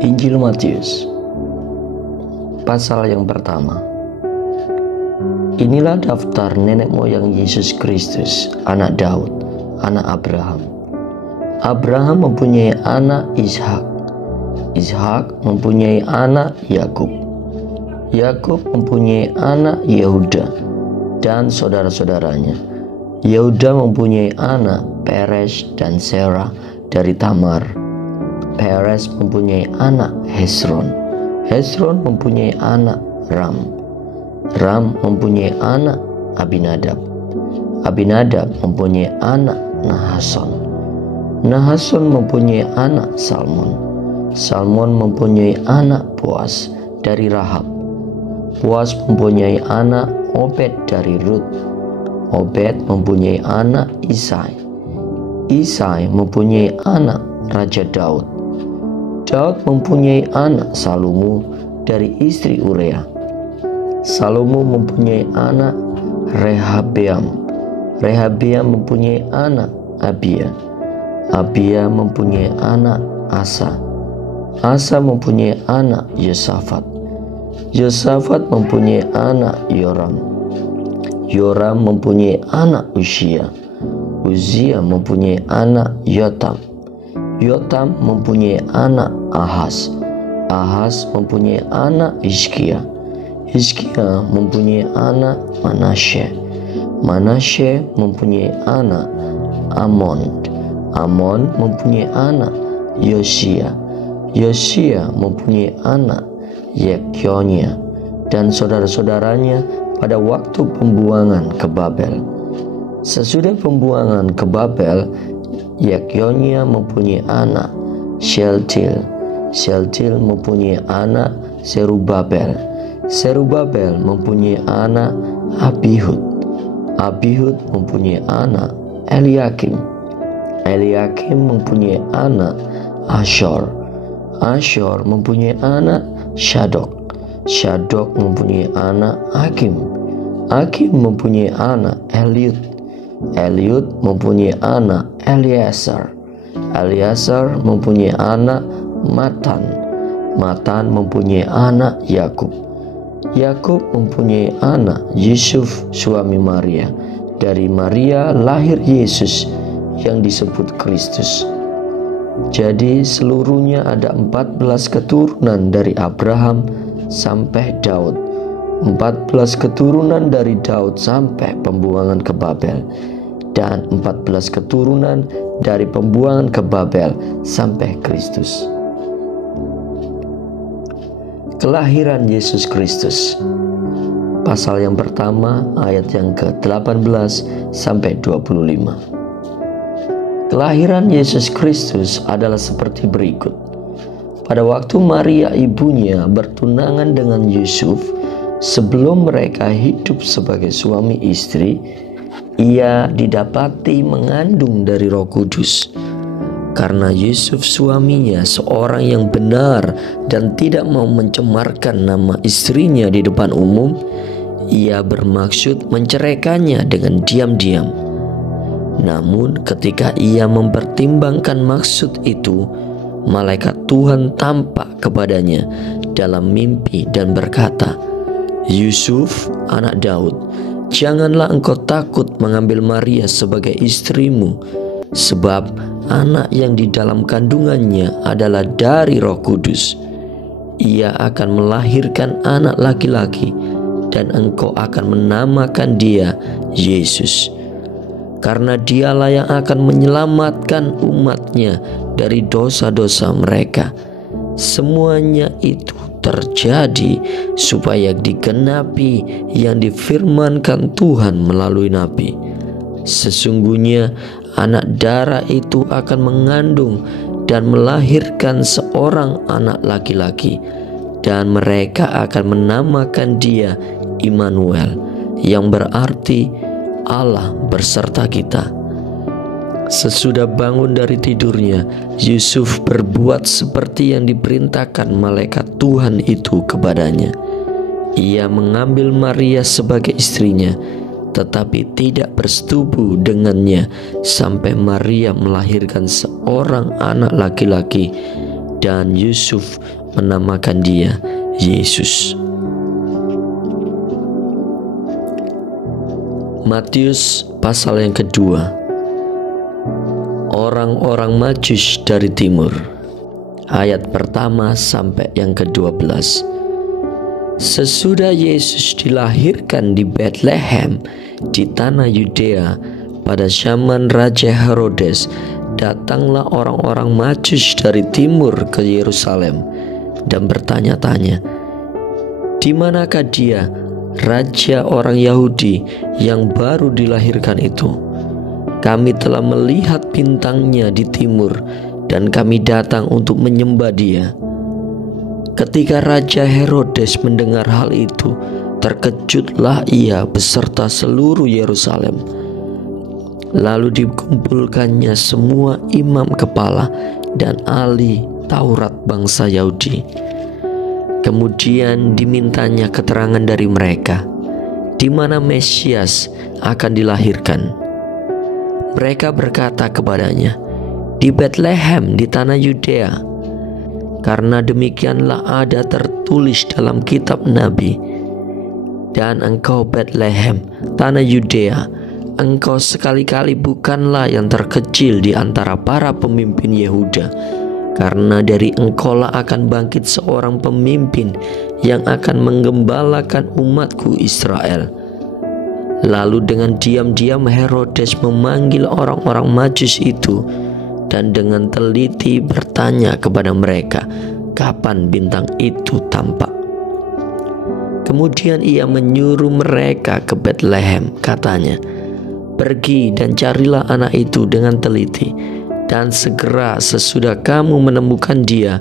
Injil Matius pasal yang pertama. Inilah daftar nenek moyang Yesus Kristus, anak Daud, anak Abraham. Abraham mempunyai anak Ishak. Ishak mempunyai anak Yakub. Yakub mempunyai anak Yehuda dan saudara-saudaranya. Yehuda mempunyai anak Peres dan Serah dari Tamar. Peres mempunyai anak Hesron. Hesron mempunyai anak Ram. Ram mempunyai anak Abinadab. Abinadab mempunyai anak Nahason. Nahason mempunyai anak Salmon. Salmon mempunyai anak Boas dari Rahab. Boas mempunyai anak Obed dari Rut. Obed mempunyai anak Isai. Isai mempunyai anak Raja Daud. Daud mempunyai anak Salomo dari istri Urea. Salomo mempunyai anak Rehabeam. Rehabeam mempunyai anak Abia. Abia mempunyai anak Asa. Asa mempunyai anak Yosafat. Yosafat mempunyai anak Yoram. Yoram mempunyai anak Uzia. Uzia mempunyai anak Yotam. Yotam mempunyai anak Ahaz. Ahaz mempunyai anak Hizkia. Hizkia mempunyai anak Manasye. Manasye mempunyai anak Amon. Amon mempunyai anak Yosia. Yosia mempunyai anak Yekyonia dan saudara-saudaranya pada waktu pembuangan ke Babel. Sesudah pembuangan ke Babel, Yekyonia mempunyai anak Shealtiel. Shealtiel mempunyai anak Serubabel. Serubabel mempunyai anak Abihud. Abihud mempunyai anak Eliakim. Eliakim mempunyai anak Ashor. Ashor mempunyai anak Syadok. Syadok mempunyai anak Hakim. Hakim mempunyai anak Eliud. Eliud mempunyai anak Eleazar. Eleazar mempunyai anak Matan. Matan mempunyai anak Yakub. Yakub mempunyai anak Yusuf suami Maria. Dari Maria lahir Yesus yang disebut Kristus. Jadi seluruhnya ada 14 keturunan dari Abraham sampai Daud. 14 keturunan dari Daud sampai pembuangan ke Babel. Dan 14 keturunan dari pembuangan ke Babel sampai Kristus. Kelahiran Yesus Kristus. Pasal yang pertama ayat yang ke-18 sampai 25. Kelahiran Yesus Kristus adalah seperti berikut. Pada waktu Maria ibunya bertunangan dengan Yusuf, sebelum mereka hidup sebagai suami istri, ia didapati mengandung dari Roh Kudus. Karena Yusuf suaminya seorang yang benar dan tidak mau mencemarkan nama istrinya di depan umum, ia bermaksud menceraikannya dengan diam-diam. Namun ketika ia mempertimbangkan maksud itu, malaikat Tuhan tampak kepadanya dalam mimpi dan berkata, "Yusuf, anak Daud, janganlah engkau takut mengambil Maria sebagai istrimu, sebab anak yang di dalam kandungannya adalah dari Roh Kudus. Ia akan melahirkan anak laki-laki, dan engkau akan menamakan dia Yesus. Karena dialah yang akan menyelamatkan umatnya dari dosa-dosa mereka." Semuanya itu terjadi supaya digenapi yang difirmankan Tuhan melalui nabi. Sesungguhnya anak darah itu akan mengandung dan melahirkan seorang anak laki-laki, dan mereka akan menamakan dia Immanuel, yang berarti Allah berserta kita. Sesudah bangun dari tidurnya, Yusuf berbuat seperti yang diperintahkan malaikat Tuhan itu kepadanya. Ia mengambil Maria sebagai istrinya, tetapi tidak bersetubuh dengannya sampai Maria melahirkan seorang anak laki-laki, dan Yusuf menamakan dia Yesus. Matius pasal yang kedua. Orang-orang Majus dari timur. Ayat pertama sampai yang ke-12. Sesudah Yesus dilahirkan di Bethlehem di tanah Yudea pada zaman Raja Herodes, datanglah orang-orang Majus dari timur ke Yerusalem dan bertanya-tanya, "Di manakah dia, raja orang Yahudi yang baru dilahirkan itu? Kami telah melihat bintangnya di timur dan kami datang untuk menyembah dia." Ketika Raja Herodes mendengar hal itu, terkejutlah ia beserta seluruh Yerusalem. Lalu dikumpulkannya semua imam kepala dan ahli Taurat bangsa Yahudi. Kemudian dimintanya keterangan dari mereka, di mana Mesias akan dilahirkan. Mereka berkata kepadanya, "Di Bethlehem di tanah Yudea, karena demikianlah ada tertulis dalam kitab Nabi, dan engkau Bethlehem, tanah Yudea, engkau sekali-kali bukanlah yang terkecil di antara para pemimpin Yehuda, karena dari engkaulah akan bangkit seorang pemimpin yang akan menggembalakan umatku Israel." Lalu dengan diam-diam Herodes memanggil orang-orang Majus itu dan dengan teliti bertanya kepada mereka kapan bintang itu tampak. Kemudian ia menyuruh mereka ke Bethlehem, katanya, "Pergi dan carilah anak itu dengan teliti, dan segera sesudah kamu menemukan dia,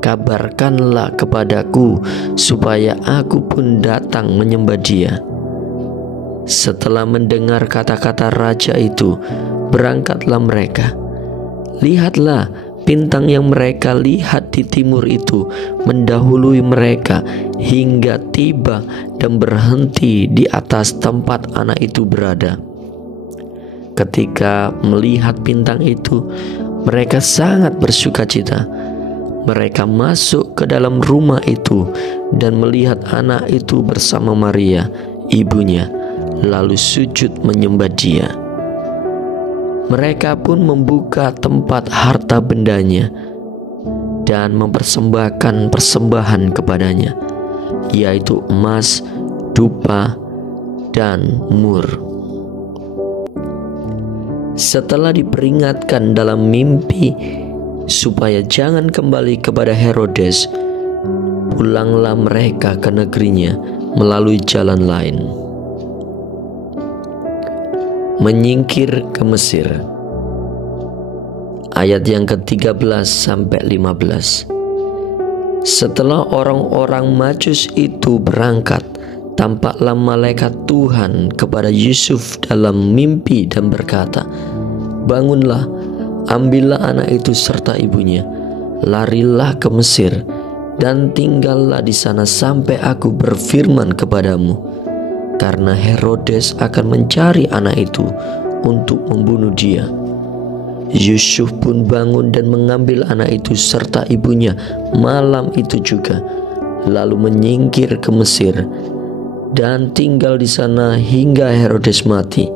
kabarkanlah kepadaku supaya aku pun datang menyembah dia." Setelah mendengar kata-kata raja itu, berangkatlah mereka. Lihatlah, bintang yang mereka lihat di timur itu mendahului mereka hingga tiba dan berhenti di atas tempat anak itu berada. Ketika melihat bintang itu, mereka sangat bersukacita. Mereka masuk ke dalam rumah itu dan melihat anak itu bersama Maria, ibunya, lalu sujud menyembah dia. Mereka pun membuka tempat harta bendanya dan mempersembahkan persembahan kepadanya, yaitu emas, dupa, dan mur. Setelah diperingatkan dalam mimpi supaya jangan kembali kepada Herodes, pulanglah mereka ke negerinya melalui jalan lain. Menyingkir ke Mesir. Ayat yang ke-13 sampai 15. Setelah orang-orang Majus itu berangkat, tampaklah malaikat Tuhan kepada Yusuf dalam mimpi dan berkata, "Bangunlah, ambillah anak itu serta ibunya, larilah ke Mesir dan tinggallah di sana sampai aku berfirman kepadamu. Karena Herodes akan mencari anak itu untuk membunuh dia." Yusuf pun bangun dan mengambil anak itu serta ibunya malam itu juga, lalu menyingkir ke Mesir dan tinggal di sana hingga Herodes mati.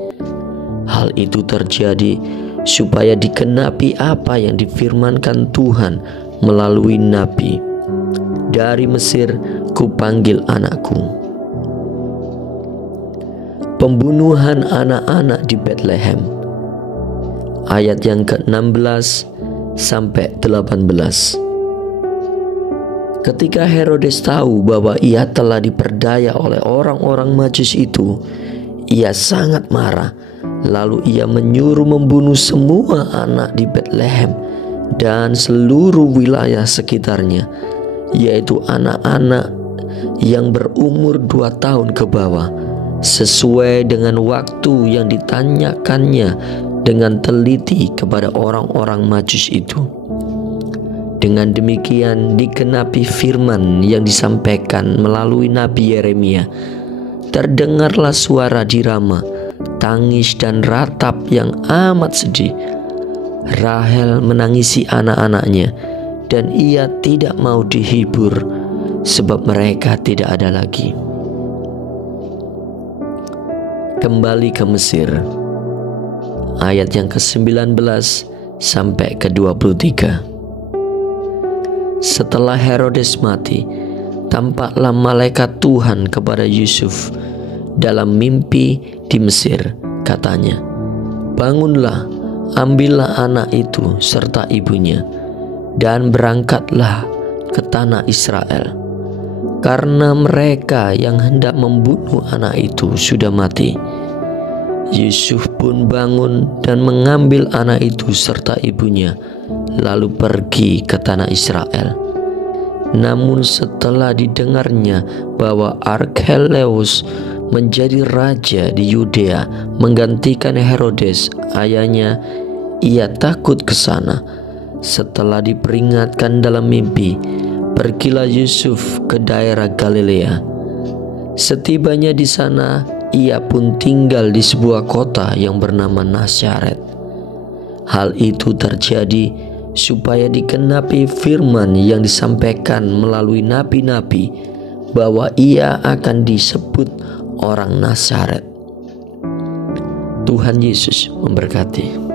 Hal itu terjadi supaya dikenapi apa yang difirmankan Tuhan melalui nabi, "Dari Mesir kupanggil anakku." Pembunuhan anak-anak di Bethlehem. Ayat yang ke-16 sampai 18. Ketika Herodes tahu bahwa ia telah diperdaya oleh orang-orang Majus itu, ia sangat marah. Lalu ia menyuruh membunuh semua anak di Bethlehem dan seluruh wilayah sekitarnya, yaitu anak-anak yang berumur 2 tahun ke bawah, sesuai dengan waktu yang ditanyakannya dengan teliti kepada orang-orang Majus itu. Dengan demikian digenapi firman yang disampaikan melalui Nabi Yeremia. Terdengarlah suara di Rama, tangis dan ratap yang amat sedih. Rahel menangisi anak-anaknya dan ia tidak mau dihibur sebab mereka tidak ada lagi. Kembali ke Mesir, ayat yang ke-19 sampai ke-23. Setelah Herodes mati, tampaklah malaikat Tuhan kepada Yusuf dalam mimpi di Mesir. Katanya, "Bangunlah, ambillah anak itu serta ibunya, dan berangkatlah ke tanah Israel, karena mereka yang hendak membunuh anak itu sudah mati." Yusuf pun bangun dan mengambil anak itu serta ibunya, lalu pergi ke tanah Israel. Namun setelah didengarnya bahwa Arkhelaus menjadi raja di Yudea menggantikan Herodes ayahnya, ia takut ke sana. Setelah diperingatkan dalam mimpi, pergilah Yusuf ke daerah Galilea. Setibanya di sana, ia pun tinggal di sebuah kota yang bernama Nazaret. Hal itu terjadi supaya digenapi firman yang disampaikan melalui nabi-nabi bahwa ia akan disebut orang Nazaret. Tuhan Yesus memberkati.